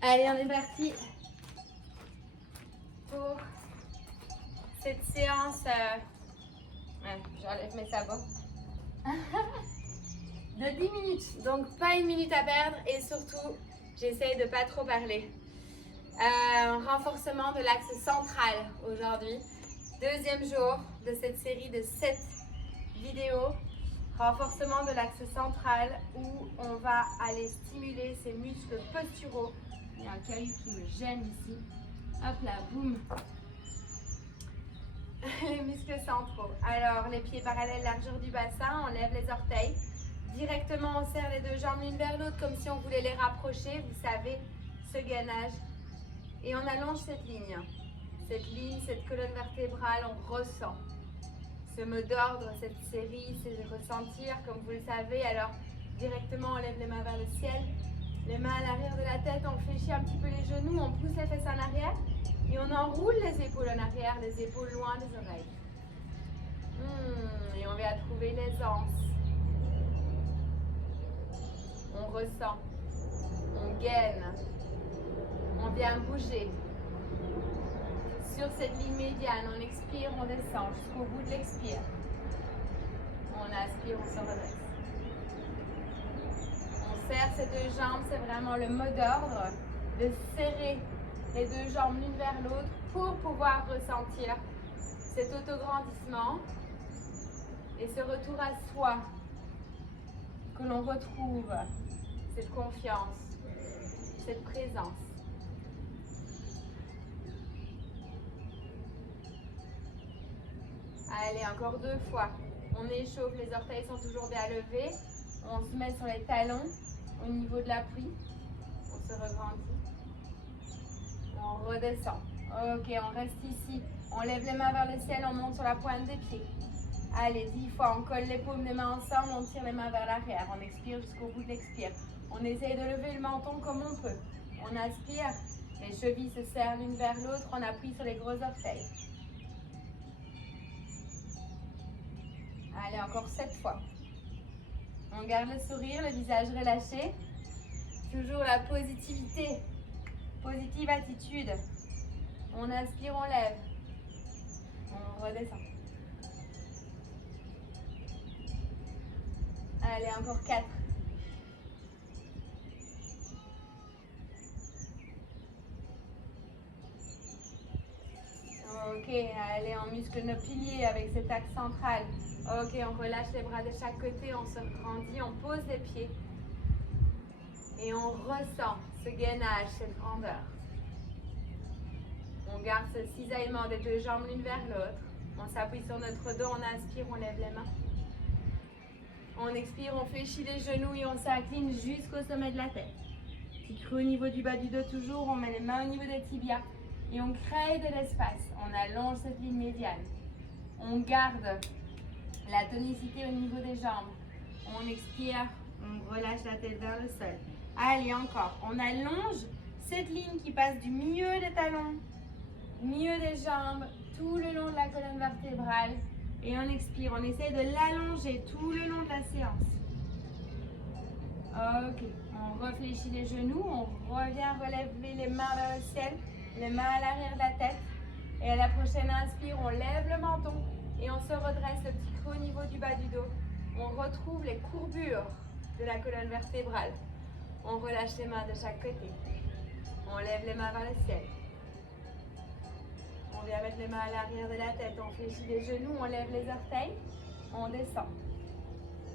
Allez, on est parti pour cette séance. J'enlève mes sabots. De 10 minutes. Donc, pas une minute à perdre et surtout, j'essaye de pas trop parler. Renforcement de l'axe central aujourd'hui. Deuxième jour de cette série de 7 vidéos. Renforcement de l'axe central où on va aller stimuler ces muscles posturaux. Il y a un caillou qui me gêne ici. Hop là, boum. Les muscles centraux. Alors, les pieds parallèles, largeur du bassin, on lève les orteils. Directement, on serre les deux jambes l'une vers l'autre comme si on voulait les rapprocher. Vous savez, ce gainage. Et on allonge cette ligne. Cette ligne, cette colonne vertébrale, on ressent. Ce mot d'ordre, cette série, c'est de ressentir, comme vous le savez. Alors, directement, on lève les mains vers le ciel. Les mains à l'arrière de la tête, on fléchit un petit peu les genoux, on pousse les fesses en arrière. Et on enroule les épaules en arrière, les épaules loin des oreilles. Et on vient trouver l'aisance. On ressent. On gaine. On vient bouger. Sur cette ligne médiane, on expire, on descend jusqu'au bout de l'expire. On inspire, on se redresse. On serre ces deux jambes, c'est vraiment le mot d'ordre de serrer les deux jambes l'une vers l'autre pour pouvoir ressentir cet autograndissement et ce retour à soi que l'on retrouve, cette confiance, cette présence. Allez, encore 2 fois. On échauffe, les orteils sont toujours bien levés. On se met sur les talons au niveau de l'appui. On se regrandit. On redescend. Ok, on reste ici. On lève les mains vers le ciel, on monte sur la pointe des pieds. Allez, 10 fois. On colle les paumes des mains ensemble, on tire les mains vers l'arrière. On expire jusqu'au bout de l'expire. On essaye de lever le menton comme on peut. On inspire. Les chevilles se serrent l'une vers l'autre. On appuie sur les gros orteils. Allez, encore 7 fois. On garde le sourire, le visage relâché. Toujours la positivité. Positive attitude. On inspire, on lève. On redescend. Allez, encore 4. Ok, allez, on muscle nos piliers avec cet axe central. Ok, on relâche les bras de chaque côté, on se grandit, on pose les pieds. Et on ressent ce gainage, cette grandeur. On garde ce cisaillement des deux jambes l'une vers l'autre. On s'appuie sur notre dos, on inspire, on lève les mains. On expire, on fléchit les genoux et on s'incline jusqu'au sommet de la tête. Petit creux au niveau du bas du dos toujours, on met les mains au niveau des tibias. Et on crée de l'espace. On allonge cette ligne médiane. On garde la tonicité au niveau des jambes. On expire, on relâche la tête vers le sol. Allez, encore. On allonge cette ligne qui passe du milieu des talons, du milieu des jambes, tout le long de la colonne vertébrale. Et on expire. On essaie de l'allonger tout le long de la séance. Ok. On réfléchit les genoux. On revient relever les mains vers le ciel. Les mains à l'arrière de la tête. Et à la prochaine inspire, on lève le menton. Et on se redresse, le petit creux au niveau du bas du dos. On retrouve les courbures de la colonne vertébrale. On relâche les mains de chaque côté. On lève les mains vers le ciel. On vient mettre les mains à l'arrière de la tête. On fléchit les genoux, on lève les orteils. On descend.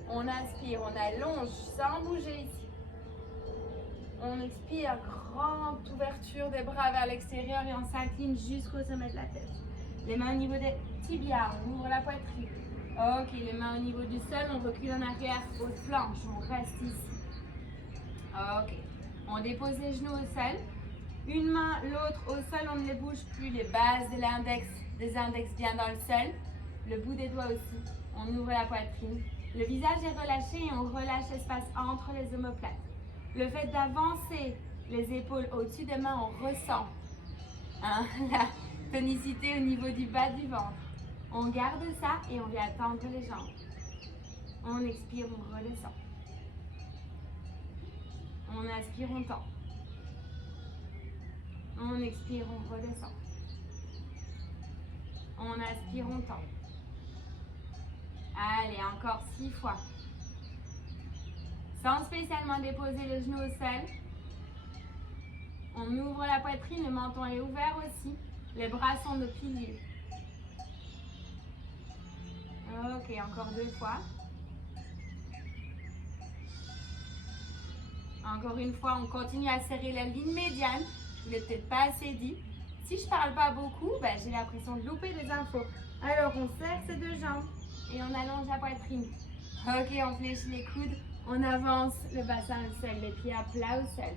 On inspire, on allonge sans bouger ici. On expire, grande ouverture des bras vers l'extérieur et on s'incline jusqu'au sommet de la tête. Les mains au niveau des tibias, on ouvre la poitrine. Ok, les mains au niveau du sol, on recule en arrière aux flanches, on reste ici. Ok, on dépose les genoux au sol. Une main, l'autre au sol, on ne les bouge plus. Les bases de l'index, des index bien dans le sol. Le bout des doigts aussi. On ouvre la poitrine. Le visage est relâché et on relâche l'espace entre les omoplates. Le fait d'avancer les épaules au-dessus des mains, on ressent la tonicité au niveau du bas du ventre. On garde ça et on vient tendre les jambes. On expire, on redescend. On inspire, on tend. On expire, on redescend. On aspire, on tend. Allez, encore 6 fois. Sans spécialement déposer le genou au sol. On ouvre la poitrine, le menton est ouvert aussi. Les bras sont nos piliers. Ok, encore 2 fois. Encore une fois, on continue à serrer la ligne médiane. Je ne l'ai peut-être pas assez dit. Si je ne parle pas beaucoup, ben, j'ai l'impression de louper des infos. Alors, on serre ces 2 jambes et on allonge la poitrine. Ok, on fléchit les coudes. On avance le bassin au sol, les pieds à plat au sol.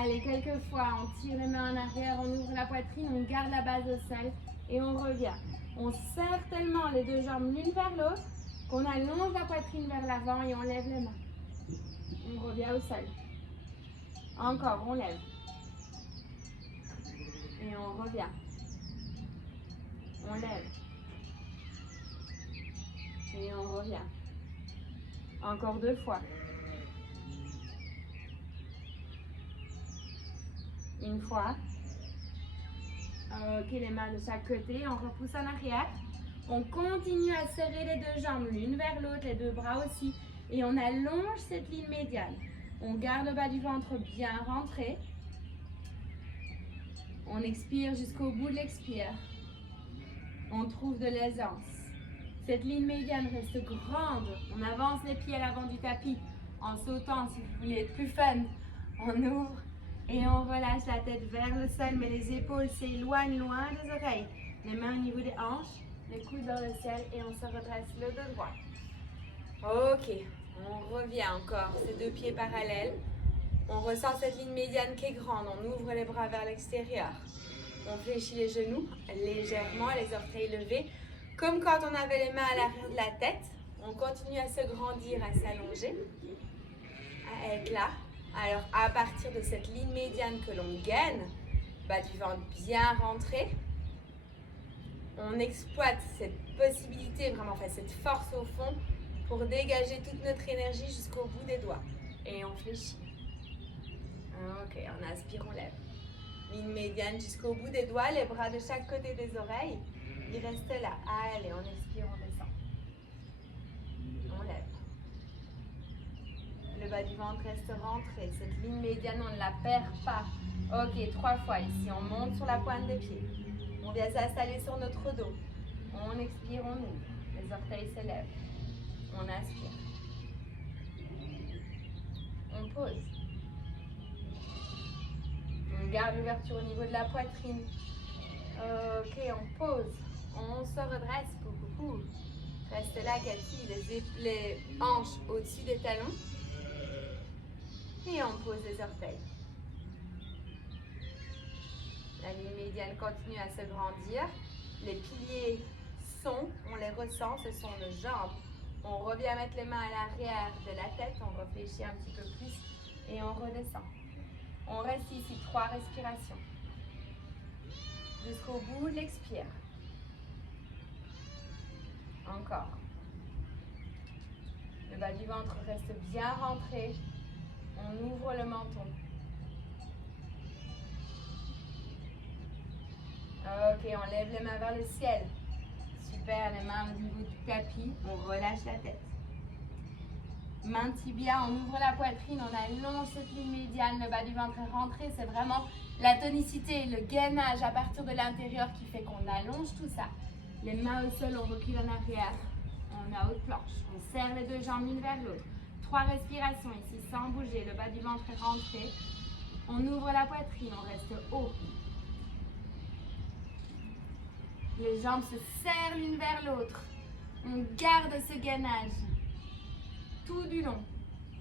Allez, quelques fois, on tire les mains en arrière, on ouvre la poitrine, on garde la base au sol et on revient. On serre tellement les 2 jambes l'une vers l'autre qu'on allonge la poitrine vers l'avant et on lève les mains. On revient au sol. Encore, on lève. Et on revient. On lève. Et on revient. Encore 2 fois. Une fois. Ok, les mains de chaque côté. On repousse en arrière. On continue à serrer les 2 jambes l'une vers l'autre, les 2 bras aussi. Et on allonge cette ligne médiane. On garde le bas du ventre bien rentré. On expire jusqu'au bout de l'expire. On trouve de l'aisance. Cette ligne médiane reste grande. On avance les pieds à l'avant du tapis en sautant si vous voulez être plus fun. On ouvre et on relâche la tête vers le sol, mais les épaules s'éloignent loin des oreilles. Les mains au niveau des hanches, les coudes vers le ciel et on se redresse le dos droit. Ok, on revient encore, ces 2 pieds parallèles. On ressent cette ligne médiane qui est grande, on ouvre les bras vers l'extérieur. On fléchit les genoux légèrement, les orteils levés. Comme quand on avait les mains à l'arrière de la tête, on continue à se grandir, à s'allonger, à être là. Alors, à partir de cette ligne médiane que l'on gaine, bas du ventre bien rentré, on exploite cette possibilité, vraiment, enfin, cette force au fond pour dégager toute notre énergie jusqu'au bout des doigts. Et on fléchit. Ok, on aspire, on lève. Ligne médiane jusqu'au bout des doigts, les bras de chaque côté des oreilles. Il reste là. Allez, on expire, on descend. On lève. Le bas du ventre reste rentré. Cette ligne médiane, on ne la perd pas. Ok, 3 fois ici. On monte sur la pointe des pieds. On vient s'installer sur notre dos. On expire, on ouvre. Les orteils se lèvent. On inspire. On pose. On garde l'ouverture au niveau de la poitrine. Ok, on pose. On se redresse. Coucou. Reste là, Cathy. Les hanches au-dessus des talons. Et on pose les orteils. La ligne médiane continue à se grandir. Les piliers sont, on les ressent, ce sont nos jambes. On revient mettre les mains à l'arrière de la tête. On réfléchit un petit peu plus et on redescend. On reste ici 3 respirations. Jusqu'au bout de l'expire. Encore. Le bas du ventre reste bien rentré. On ouvre le menton. Ok, on lève les mains vers le ciel. Super, les mains au niveau du tapis. On relâche la tête. Main tibia, on ouvre la poitrine, on allonge cette ligne médiane, le bas du ventre est rentré. C'est vraiment la tonicité, le gainage à partir de l'intérieur qui fait qu'on allonge tout ça. Les mains au sol, on recule en arrière. On a haute planche. On serre les 2 jambes l'une vers l'autre. 3 respirations ici sans bouger. Le bas du ventre est rentré. On ouvre la poitrine, on reste haut. Les jambes se serrent l'une vers l'autre. On garde ce gainage tout du long.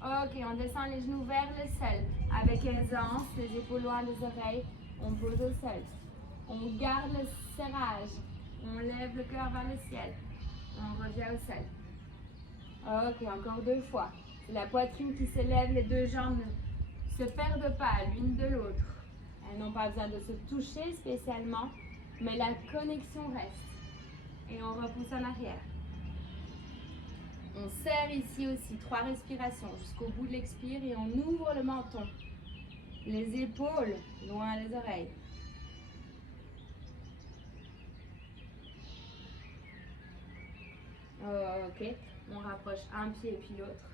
Ok, on descend les genoux vers le sol. Avec aisance, les épaules loin des oreilles. On pose au sol. On garde le serrage. On lève le cœur vers le ciel. On revient au sol. Ok, encore 2 fois. C'est la poitrine qui s'élève, les 2 jambes ne se perdent pas l'une de l'autre. Elles n'ont pas besoin de se toucher spécialement, mais la connexion reste. Et on repousse en arrière. On serre ici aussi, 3 respirations jusqu'au bout de l'expire et on ouvre le menton. Les épaules loin des oreilles. Ok, on rapproche un pied et puis l'autre.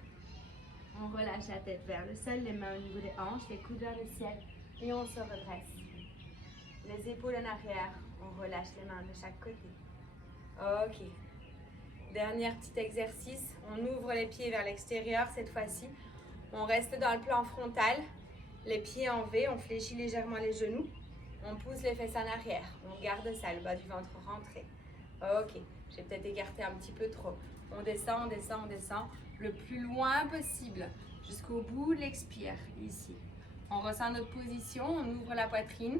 On relâche la tête vers le sol, les mains au niveau des hanches, les coudes vers le ciel et on se redresse. Les épaules en arrière, on relâche les mains de chaque côté. Ok. Dernier petit exercice, on ouvre les pieds vers l'extérieur cette fois-ci. On reste dans le plan frontal, les pieds en V, on fléchit légèrement les genoux. On pousse les fesses en arrière, on garde ça, le bas du ventre rentré. Ok, j'ai peut-être écarté un petit peu trop. On descend, on descend, on descend le plus loin possible jusqu'au bout de l'expire, ici. On ressent notre position, on ouvre la poitrine,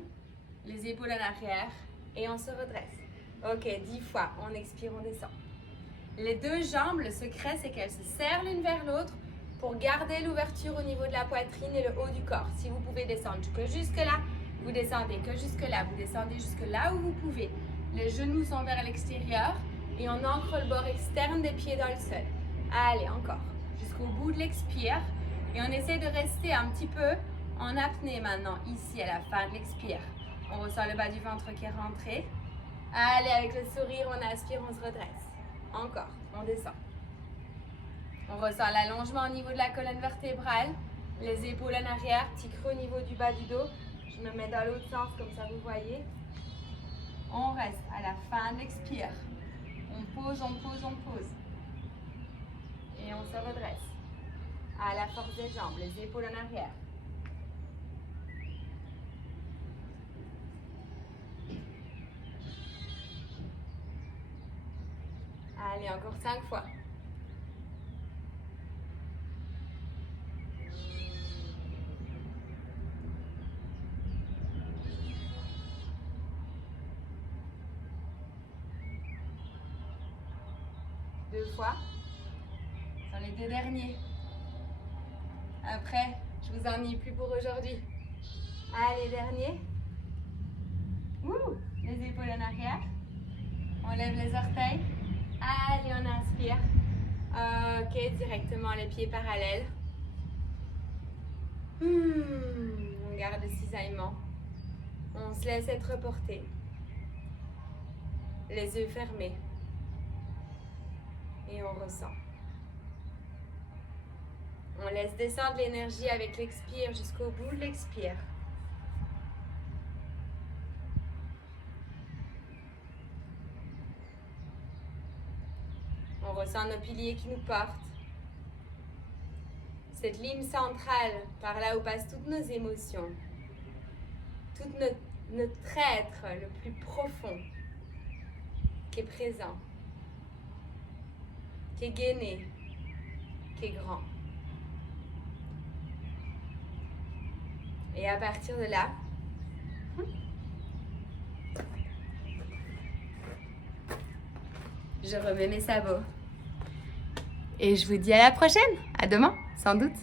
les épaules en arrière et on se redresse. Ok, 10 fois, on expire, on descend. Les deux jambes, le secret, c'est qu'elles se serrent l'une vers l'autre pour garder l'ouverture au niveau de la poitrine et le haut du corps. Si vous pouvez descendre que jusque-là, vous descendez que jusque-là, vous descendez jusque là où vous pouvez. Les genoux sont vers l'extérieur et on ancre le bord externe des pieds dans le sol. Allez, encore, jusqu'au bout de l'expire. Et on essaie de rester un petit peu en apnée maintenant, ici à la fin de l'expire. On ressent le bas du ventre qui est rentré. Allez, avec le sourire, on inspire, on se redresse. Encore, on descend. On ressent l'allongement au niveau de la colonne vertébrale, les épaules en arrière, petit creux au niveau du bas du dos. Je me mets dans l'autre sens, comme ça vous voyez. On reste à la fin de l'expire. On pose, on pose, on pose. Et on se redresse. À la force des jambes, les épaules en arrière. Allez, encore 5 fois. Deux fois. Sur les deux derniers. Après, je vous ennuie plus pour aujourd'hui. Allez, dernier. Les épaules en arrière. On lève les orteils. Allez, on inspire. Ok, directement les pieds parallèles. On garde le cisaillement. On se laisse être porté. Les yeux fermés. Et on ressent. On laisse descendre l'énergie avec l'expire jusqu'au bout de l'expire. On ressent nos piliers qui nous portent. Cette ligne centrale, par là où passent toutes nos émotions. Tout notre être le plus profond qui est présent, qui est gainé, qui est grand. Et à partir de là, je remets mes sabots. Et je vous dis à la prochaine, à demain, sans doute.